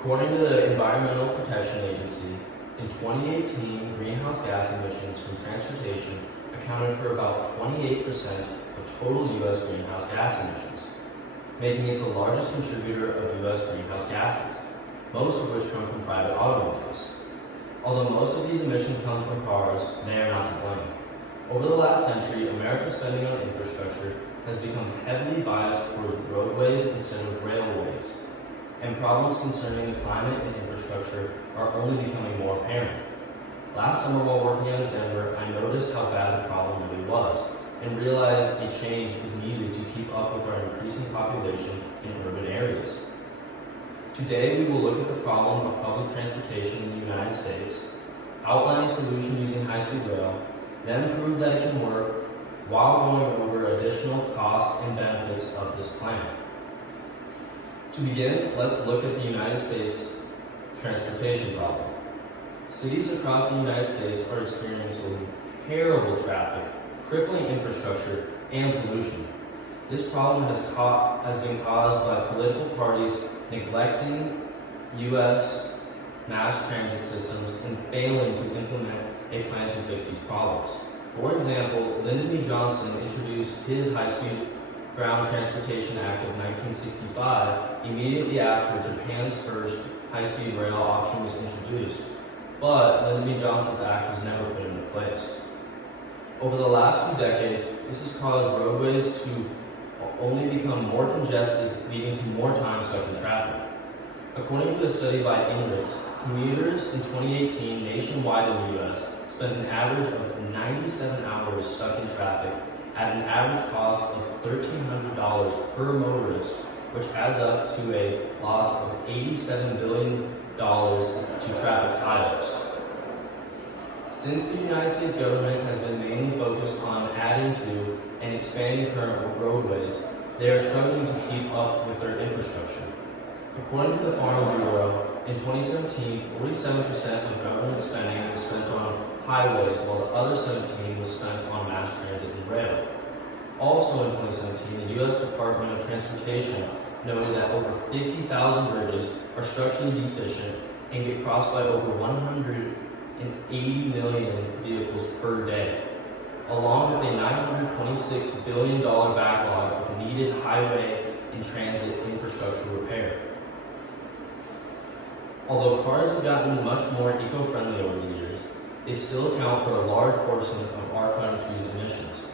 According to the Environmental Protection Agency, in 2018, greenhouse gas emissions from transportation accounted for about 28% of total U.S. greenhouse gas emissions, making it the largest contributor of U.S. greenhouse gases, most of which come from private automobiles. Although most of these emissions come from cars, they are not to blame. Over the last century, America's spending on infrastructure has become heavily biased towards roadways instead of railways, and problems concerning the climate and infrastructure are only becoming more apparent. Last summer while working out of Denver, I noticed how bad the problem really was, and realized a change is needed to keep up with our increasing population in urban areas. Today, we will look at the problem of public transportation in the United States, outline a solution using high-speed rail, then prove that it can work, while going over additional costs and benefits of this plan. To begin, let's look at the United States transportation problem. Cities across the United States are experiencing terrible traffic, crippling infrastructure, and pollution. This problem has been caused by political parties neglecting U.S. mass transit systems and failing to implement a plan to fix these problems. For example, Lyndon B. Johnson introduced his High-Speed Ground Transportation Act of 1965 immediately after Japan's first high-speed rail option was introduced, but Lyndon B. Johnson's act was never put into place. Over the last few decades, this has caused roadways to only become more congested, leading to more time stuck in traffic. According to a study by INRIX, commuters in 2018 nationwide in the U.S. spent an average of 97 hours stuck in traffic at an average cost of $1,300 per motorist, which adds up to a loss of $87 billion to traffic tires. Since the United States government has been mainly focused on adding to and expanding current roadways, they are struggling to keep up with their infrastructure. According to the Farm Bureau, in 2017, 47% of government spending was spent on highways, while the other 17% was spent on mass transit and rail. Also in 2017, the U.S. Department of Transportation noted that over 50,000 bridges are structurally deficient and get crossed by over 180 million vehicles per day, along with a $926 billion backlog of needed highway and transit infrastructure repair. Although cars have gotten much more eco-friendly over the years, they still account for a large portion of our country's emissions.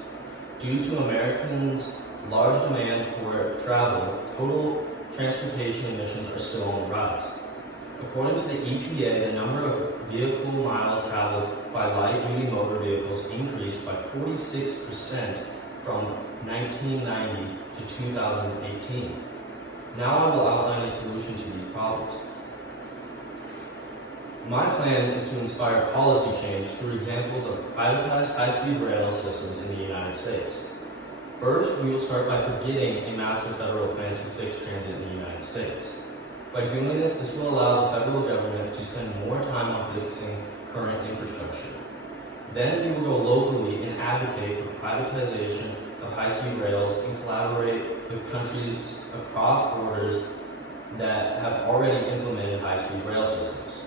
Due to Americans' large demand for travel, total transportation emissions are still on the rise. According to the EPA, the number of vehicle miles traveled by light-duty motor vehicles increased by 46% from 1990 to 2018. Now I will outline a solution to these problems. My plan is to inspire policy change through examples of privatized high-speed rail systems in the United States. First, we will start by forgetting a massive federal plan to fix transit in the United States. By doing this will allow the federal government to spend more time on fixing current infrastructure. Then we will go locally and advocate for privatization of high-speed rails and collaborate with countries across borders that have already implemented high-speed rail systems.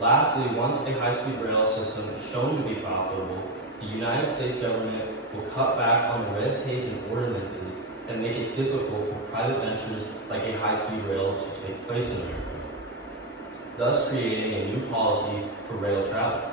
Lastly, once a high-speed rail system is shown to be profitable, the United States government will cut back on the red tape and ordinances that make it difficult for private ventures like a high-speed rail to take place in America, thus creating a new policy for rail travel.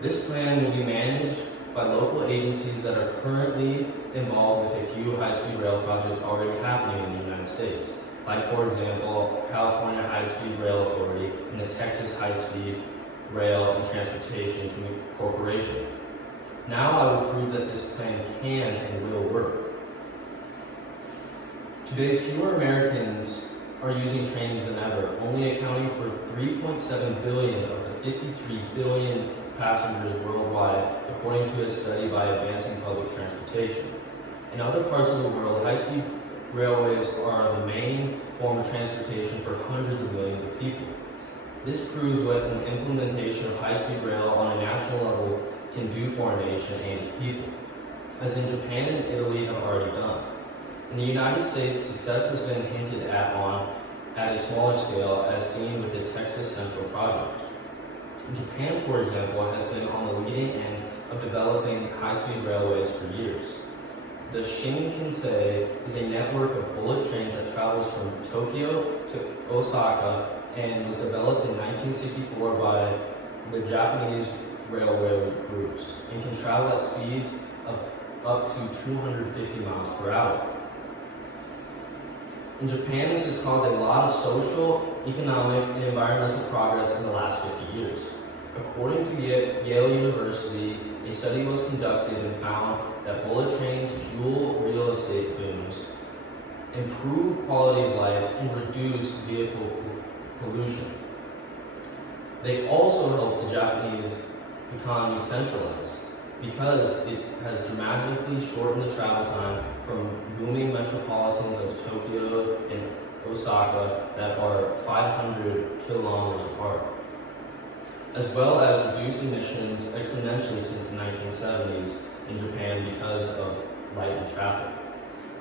This plan will be managed by local agencies that are currently involved with a few high-speed rail projects already happening in the United States, like, for example, California High-Speed Rail Authority and the Texas High-Speed Rail and Transportation Corporation. Now I will prove that this plan can and will work. Today, fewer Americans are using trains than ever, only accounting for 3.7 billion of the 53 billion passengers worldwide, according to a study by Advancing Public Transportation. In other parts of the world, high-speed railways are the main form of transportation for hundreds of millions of people. This proves what an implementation of high-speed rail on a national level can do for a nation and its people, as in Japan and Italy have already done. In the United States, success has been hinted at on at a smaller scale as seen with the Texas Central project. Japan, for example, has been on the leading end of developing high-speed railways for years. The Shinkansen is a network of bullet trains that travels from Tokyo to Osaka and was developed in 1964 by the Japanese railway groups and can travel at speeds of up to 250 miles per hour. In Japan, this has caused a lot of social, economic, and environmental progress in the last 50 years. According to Yale University, a study was conducted and found that bullet trains fuel real estate booms, improve quality of life, and reduce vehicle pollution. They also help the Japanese economy centralize because it has dramatically shortened the travel time from booming metropolitans of Tokyo and Osaka that are 500 kilometers apart, as well as reduced emissions exponentially since the 1970s in Japan because of lightened traffic.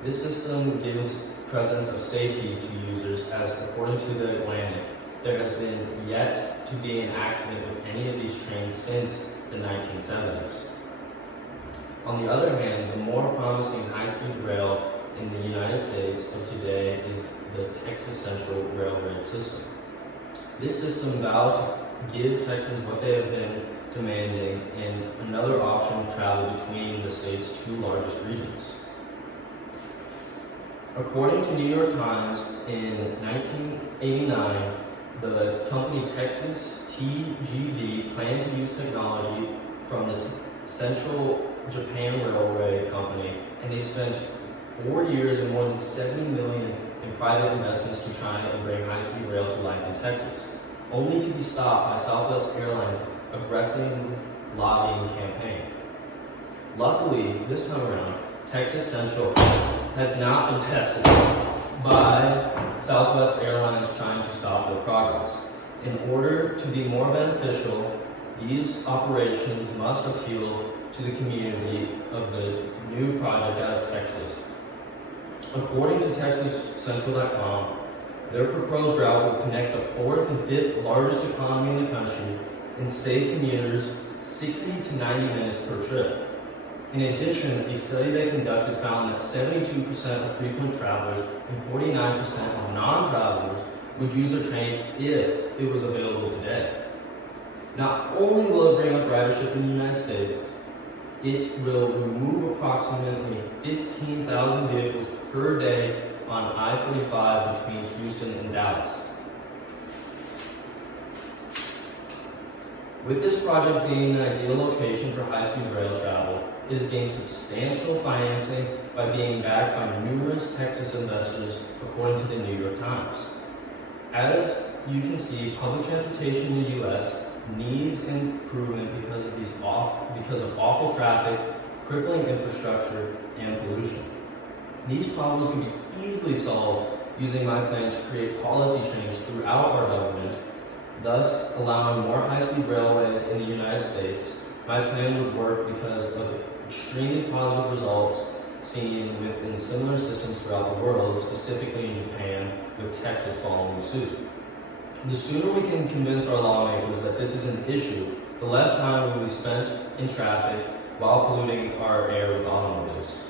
This system gives presence of safety to users as, according to The Atlantic, there has been yet to be an accident with any of these trains since the 1970s. On the other hand, the more promising high-speed rail in the United States of today is the Texas Central Railroad system. This system vows to give Texans what they have been demanding and another option of travel between the state's two largest regions. According to New York Times, in 1989, the company Texas TGV planned to use technology from the Central Japan Railway Company, and they spent 4 years and more than $70 million in private investments to try and bring high-speed rail to life in Texas, only to be stopped by Southwest Airlines' aggressive lobbying campaign. Luckily, this time around, Texas Central has not been tested by Southwest Airlines trying to stop their progress. In order to be more beneficial, these operations must appeal to the community of the new project out of Texas. According to TexasCentral.com, their proposed route will connect the fourth and fifth largest economy in the country and save commuters 60 to 90 minutes per trip. In addition, a study they conducted found that 72% of frequent travelers and 49% of non-travelers would use the train if it was available today. Not only will it bring up ridership in the United States, it will remove approximately 15,000 vehicles per day on I-45 between Houston and Dallas. With this project being an ideal location for high-speed rail travel, it has gained substantial financing by being backed by numerous Texas investors, according to the New York Times. As you can see, public transportation in the U.S. needs improvement because of awful traffic, crippling infrastructure, and pollution. These problems can be easily solved using my plan to create policy change throughout our government, thus allowing more high-speed railways in the United States. My plan would work because of extremely positive results seen within similar systems throughout the world, specifically in Japan, with Texas following suit. The sooner we can convince our lawmakers that this is an issue, the less time will be spent in traffic while polluting our air with automobiles.